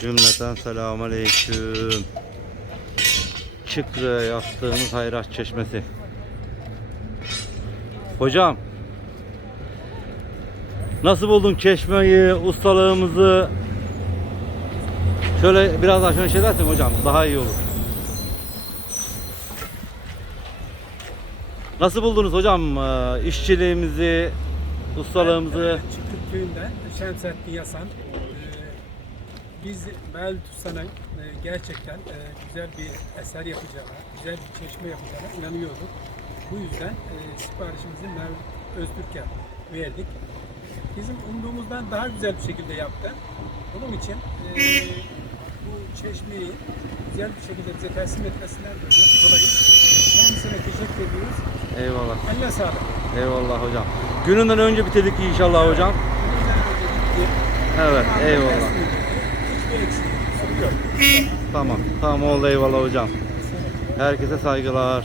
Cümleten selamun aleyküm. Çıkrı'ya yaptığımız Hayrat Çeşmesi. Hocam. Nasıl buldun çeşmeyi, ustalığımızı? Şöyle biraz daha şöyle şey dersen hocam daha iyi olur. Nasıl buldunuz hocam e, işçiliğimizi, ustalığımızı? Ben, e, Çıktık köyünden Şemsettin Yasan. Biz Mevlüt Usta'nın e, gerçekten e, güzel bir eser yapacağına, güzel bir çeşme yapacağına inanıyorduk. Bu yüzden e, siparişimizi Mevlüt Öztürk'e verdik. Bizim umduğumuzdan daha güzel bir şekilde yaptı. Bunun için bu çeşmeyi güzel bir şekilde bize teslim etmesinden dolayı kendisine teşekkür ediyoruz. Eyvallah. Eline sağlık. Eyvallah hocam. Gününden önce bitirdik inşallah hocam. Evet, eyvallah. Tamam, tamam oldu eyvallah hocam. Herkese saygılar.